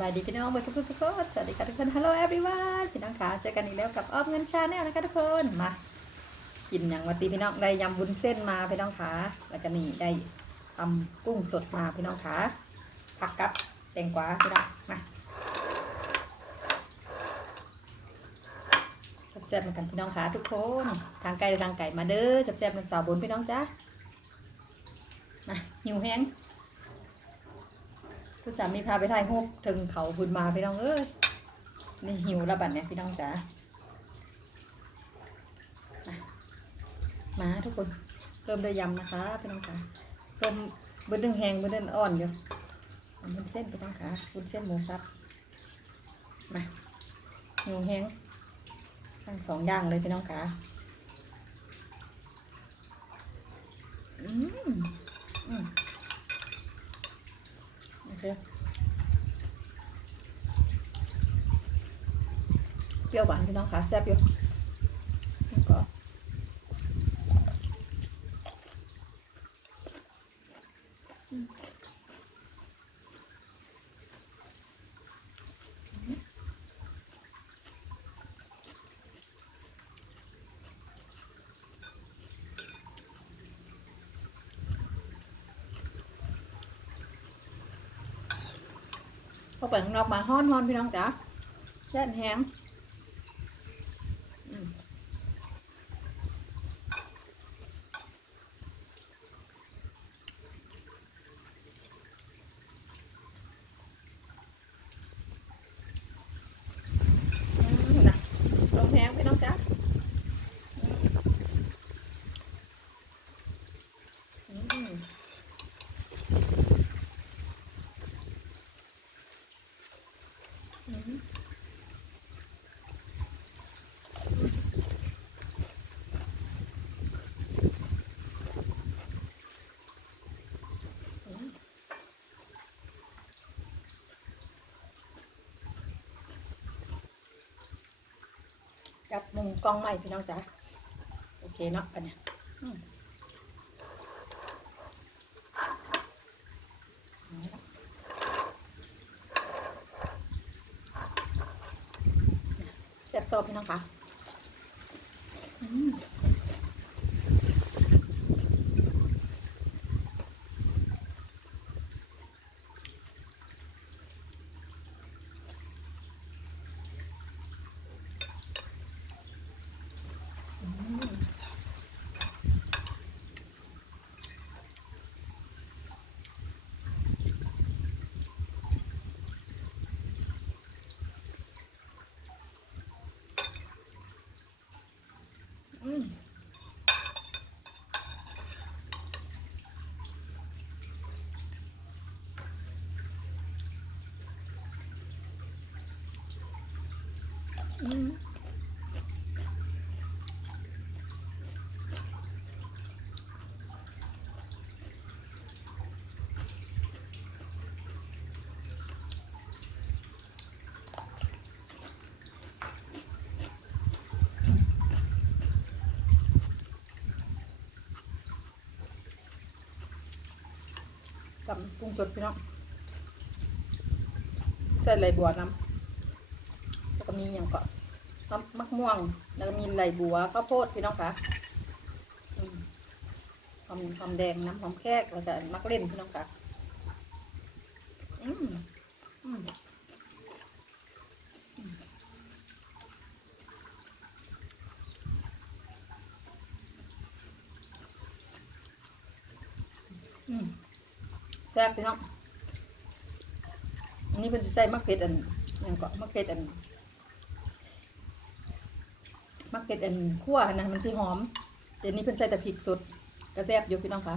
บายดีพี่น้องเบอร์สุขสุขสวัสดีค่ะทุกคน ฮัลโหลแอ e ีวันพี่น้องขาเจอกันอีกแล้วกับออฟเงินชาแนลนะคะทุกคน มา กินอย่างวันตีพี่น้องได้ยำวุ้นเส้นมาพี่น้องขาแล้วก็นี่ได้ทำกุ้งสดมาพี่น้องขาผักกับแตงกวาพี่น้อง มาแซ่บๆเหมือนกันพี่น้องขาทุกคน ทางไกลทางไก่มาเด้อแซ่บๆเป็นสาวบนพี่น้องจ้ามาหิวแห้ง คุณสามีพาไปถ่ายรูปถึงเขาบุญมาพี่น้องเอ้ยนี่หิวแล้วบัดเนี่ยพี่น้องจ๋ามาทุกคนเริ่มด้ยำนะคะพี่น้องจ๋าเริ่มบนดึงแหงบนดึงอ่อนอยู่อันนี้เส้นพี่น้องค่ะบุนเส้นหมูสับมาหิวแห้งทั้งสองอย่างเลยพี่น้องค่ะอืมอืม โอเคเปรี้ยวหวานพี่น้องค่ะแซ่บอยู่แล้วก็ เอเปิดข้างนอกมาฮ้อนฮ้อนพี่น้องจ๋าแช่แห้งอืมอืมน่ะลมแห้งพี่น้องจ๋าอืมอืม อืมอืม จับมุมกล้องใหม่พี่น้องจ๋าโอเคเนาะกันเนี่ยอืมเสียบโตวพี่น้องค่ะอืมอืมอืม อืมกับปรุงสดพี่น้องใส่ไหลบัวน้ำแล้วก็มีอย่างก็น้ำ มะม่วง แล้วก็มีไหลบัวข้าวโพดพี่น้องคะหอมหอมแดงน้ำหอมแขกแล้วก็มักเล่นพี่น้องคะอืมอืมแซ่บพี่น้องอันนี้เป็นใส่มักเผ็ดอันอย่างก็มักเผ็ดอัน มักเก็ตอันคั่วนะมันที่หอมเดี๋ยวนี้เพิ่นใส่แต่พริกสดกระแซบอยู่พี่น้องค่ะ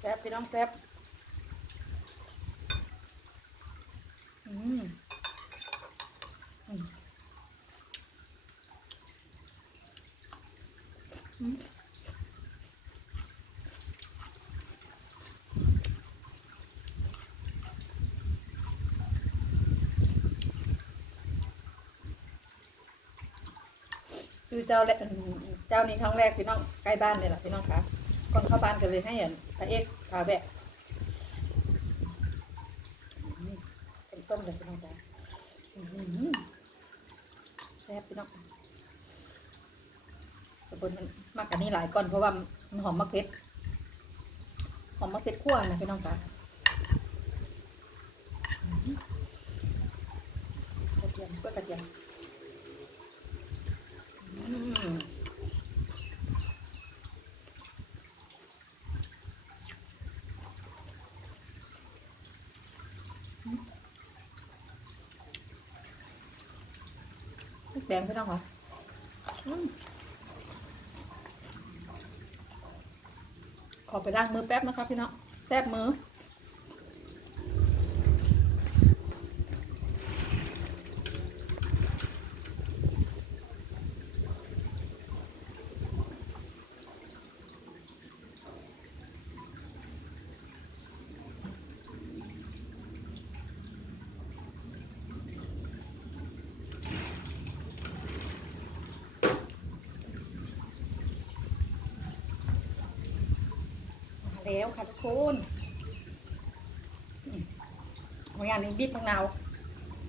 แซ่บพี่น้องแซ่บ อืมอืมอืม ซื้อเจ้าแรกเจ้านี้ครั้งแรกพี่น้องใกล้บ้านเนี่ยแหละพี่น้องคะก่อนเข้าบ้านกันเลยให้เห็นพระเอกพาแบะอืมส้มๆเลยพี่น้องจ้าอื้อหือแซ่บพี่น้องตะบนมันมากอันนี้หลายก่อนเพราะว่ามันหอมมะเขือหอมมะเขือคั่วนะพี่น้องจ้ากระเทียมเพื่อกระเทียม แดงพี่น้องเหรอขอไปล้างมือแป๊บนะครับพี่น้องแซบมือ แล้วค่ะทุกคนอืมของอย่างนี้บีบมะนาว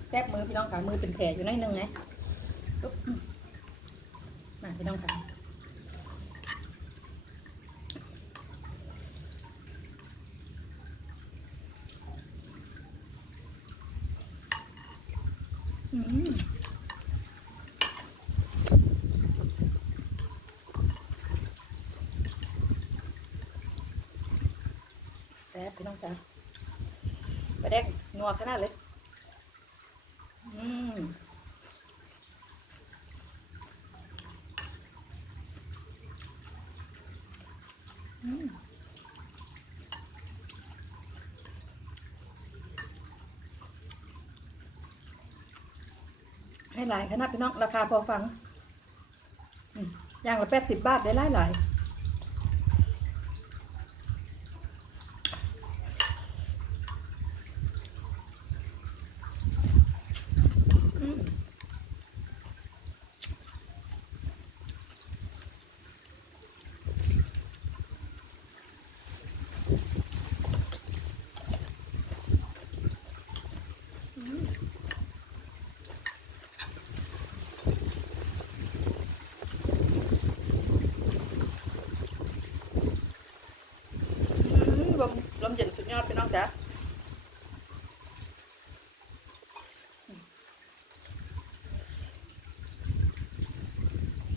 แทบมือพี่น้องค่ะมือเป็นแผลอยู่น้อยนึงไงตุ๊บอืมมาพี่น้องค่ะอืมแซ่บพี่น้องจ้าไปแดกนัวขนาดเลยอืมอืมให้หลายขนาดพี่น้องราคาพอฟังอืมอย่างละแปดสิบบาทได้หลายหลายอืมอืมลมลมเย็นสุดยอดพี่น้องจ้ะ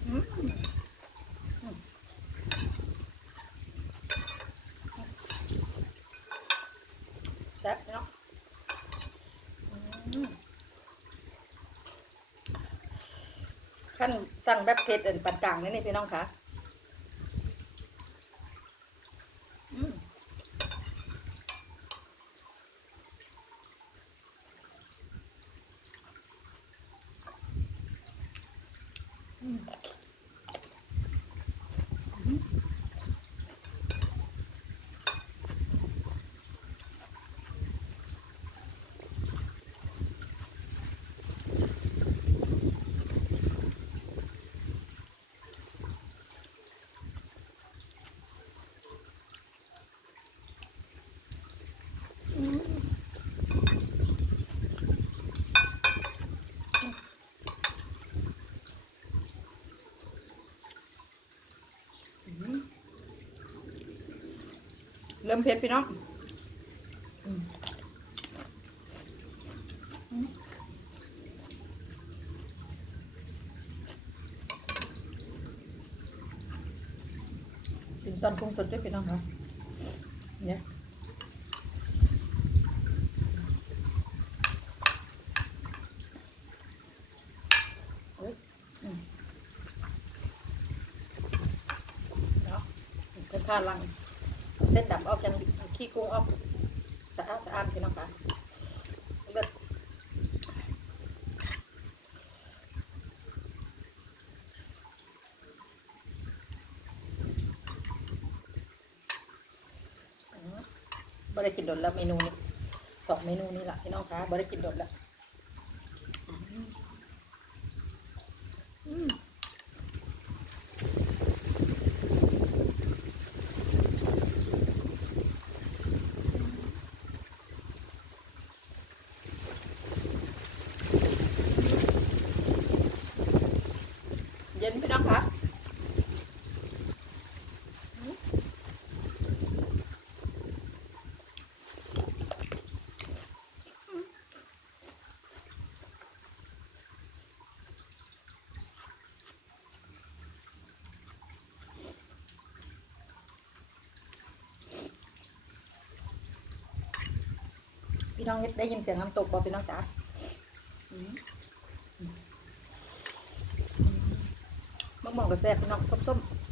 อืมอืมแซ่บพี่น้องอืม ขั้นสั่งแบบเผ็ดอันปานกลางนี่นี่พี่น้องคะอืม เริ่มเผ็ดพี่น้องกินตอนปรุงสดด้วยพี่น้องค่ะเนี่ยเฮ้ยอืมเนาะเป็นผ้าลัง ส้นดำออกกันขี้กุ้งออกสะอาดสะอาดพี่น้องค่ะเลือดบ่ได้กินโดนแล้วเมนูนี้สองเมนูนี้แหละพี่น้องคะบ่ได้กินโดนแล้ว พี่น้องได้ยินเสียงน้ำตกบ่พี่น้องจ๋าอืมมะม่วงก็แซ่บพี่น้องส้มๆ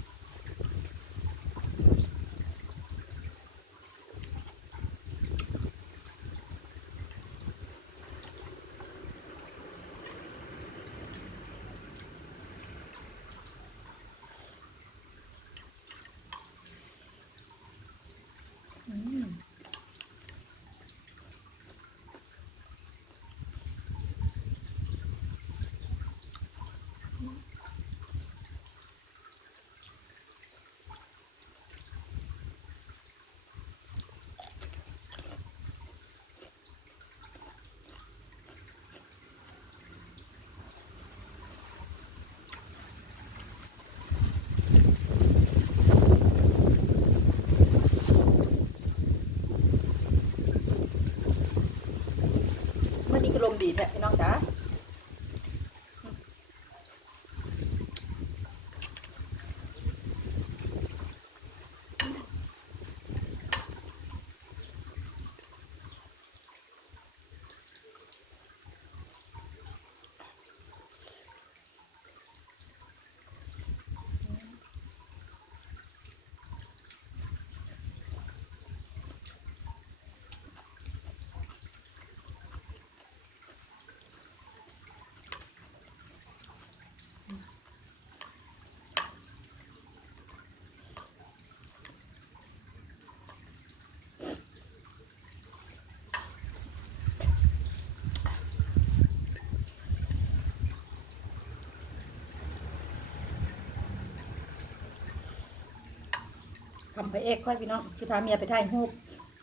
ทำไปเอกค่อยพี่น้องสิพาเมียไปถ่ายรูป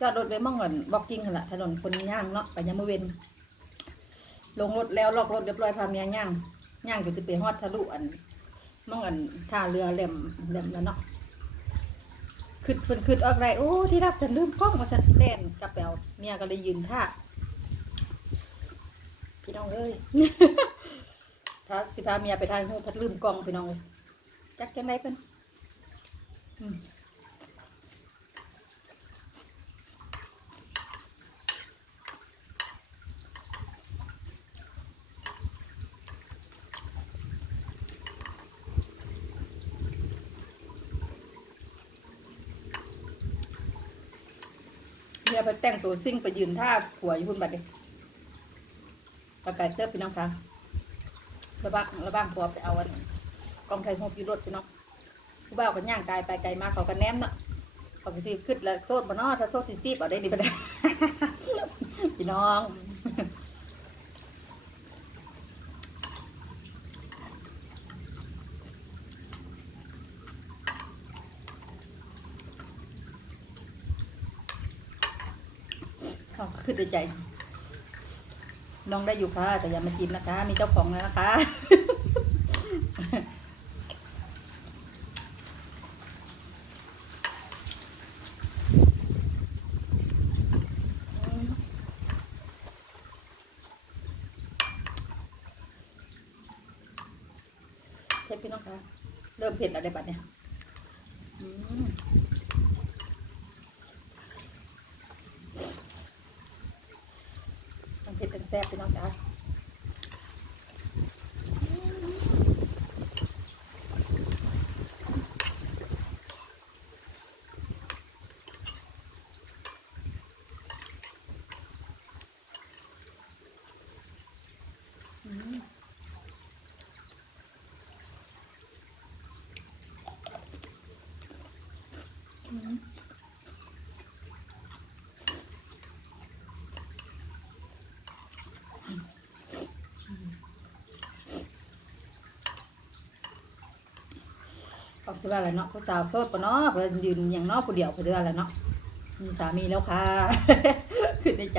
จอดรถไว้มั่งก่อนบอกกิ้งกันละถนนคนย่างเนาะไปยามเวนลงรถแล้วล็อกรถเรียบร้อยพาเมียย่างย่างก็จะไปฮอดทะลุอันมั่งอันท่าเรือแหลมแหลมแล้วเนาะขึ้นเพิ่นขึ้นออกไรโอ้ที่รับฉันลืมกล้องมาสันแล่นกลับไปเอาเมียก็เลยยืนท่าพี่น้องเอ้ยถ้าสิพาเมียไปถ่ายรูปพัดลืมกล้องพี่น้องจักจังไดเพิ่นอืม เมียไปแต่งตัวซิ่งไปยืนท่าหัวอยู่พุ่นบัดเดตะไก่เสื้อพี่น้องคะระบ้างระบ้างผัวไปเอาอันกองไทยโฮบอยู่รถพี่น้องผู้บ่าวกันย่างกายไปไกลมาเขากันแนมเนาะเขาก็สิขึ้นแล้วโซดบ่เนาะถ้าโซดสิจีบเอาได้ดีไปได้พี่น้อง ขาก็ขึ้นในใจ น้องได้อยู่ค่ะ แต่อย่ามากินนะคะ มีเจ้าของแล้วนะคะ เชฟพี่น้องคะเริ่มเผ็ดแล้วได้บัดเนี่ย เขาจะว่าอะไรเนาะเขาสาวโซดปะเนาะเพื่ยืนอย่างนอกผู้เดียวเพื่จะว่าอะไรเนาะมีสามีแล้วค่ะคือในใจ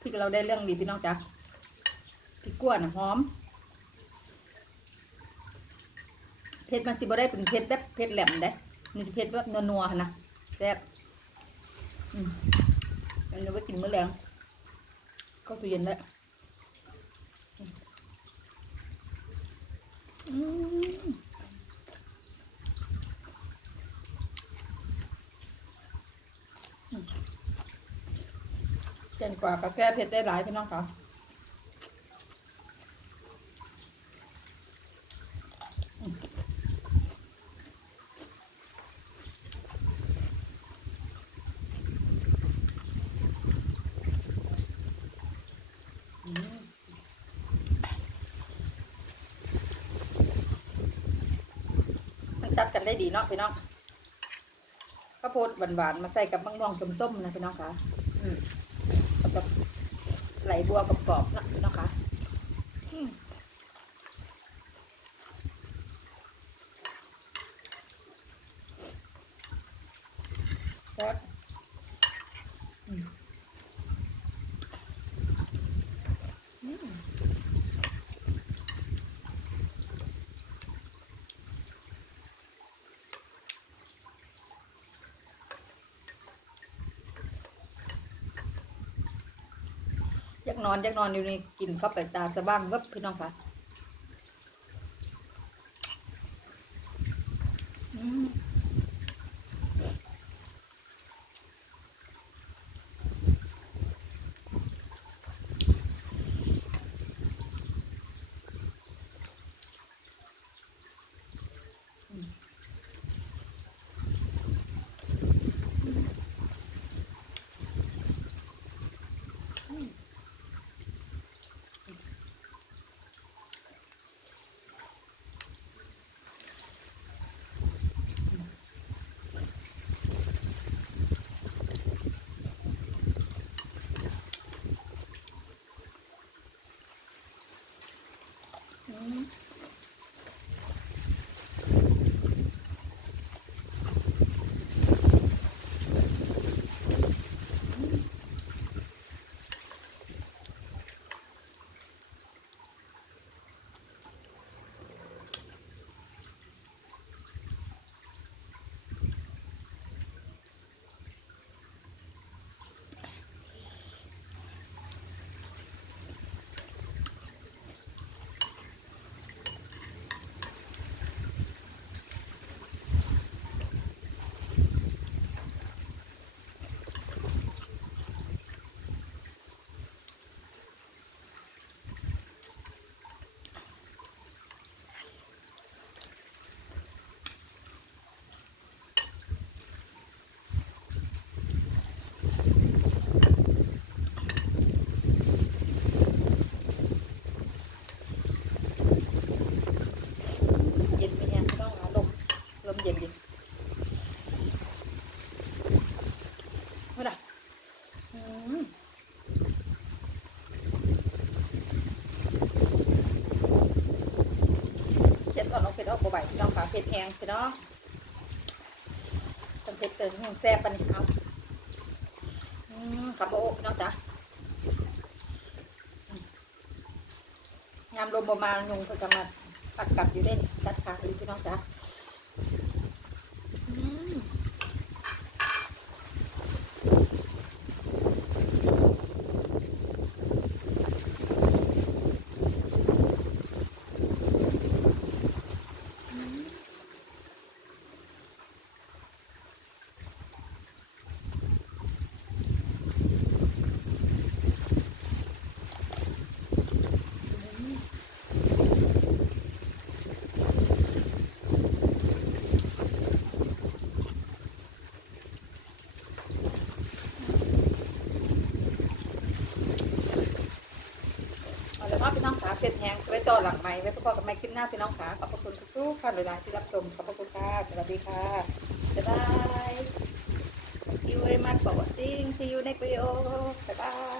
พริเราได้เรื่องดีพี่น้องจ๊ะพี่กกล้วยนะหอม เผ็ดมันสิบ่ได้เป็นเผ็ดแบบเผ็ดแหลมได้นี่สิเผ็ดแบบนัวๆนะแซ่บอืมอันนี้ไว้กินมื้อแรงก็ตู้เย็นได้อืมเจนกว่ากาแฟเผ็ดได้หลายพี่น้องค่ะ มันตั ได้ดีเนาะพี่น้องข้าวโพดหวานๆมาใส่กับมะม่วงส้มนะพี่น้องค่ะอืมแบบไหลบัวกรอบๆนะพี่น้องค่ะอืมแล้วอืมอืม อนอนอยกนอนอยู่นี่กินเข้าไปตาสะบ้างเว็บพี่น้องค่ะอืม อืมเย็นไปแห้งพี่น้องค่ะลมลมเย็นดิไม่ได้อืมเผ็ดอ่อนลงเผ็ดอกบ่ไหวพี่น้องฝาเผ็ดแห้งพี่น้องจำเผ็ดเติมแห้งแซ่บปานนี้เอาอืมขับโอ้พี่น้องจ้ะงามลมประมาณยุงก็จะมาตัดกลับอยู่เด่นตัดขาอยู่พี่น้องจ้ะอืม เอาละครับพี่น้องขา เสร็จแห้งไว้ต่อหลังใหม่ไว้พบกับไม่คลิปหน้าพี่น้องขาขอบพระคุณทุกท่านหลายๆที่รับชมขอบพระคุณค่ะสวัสดีค่ะบ๊ายบาย Thank you very much for watching see you next video bye bye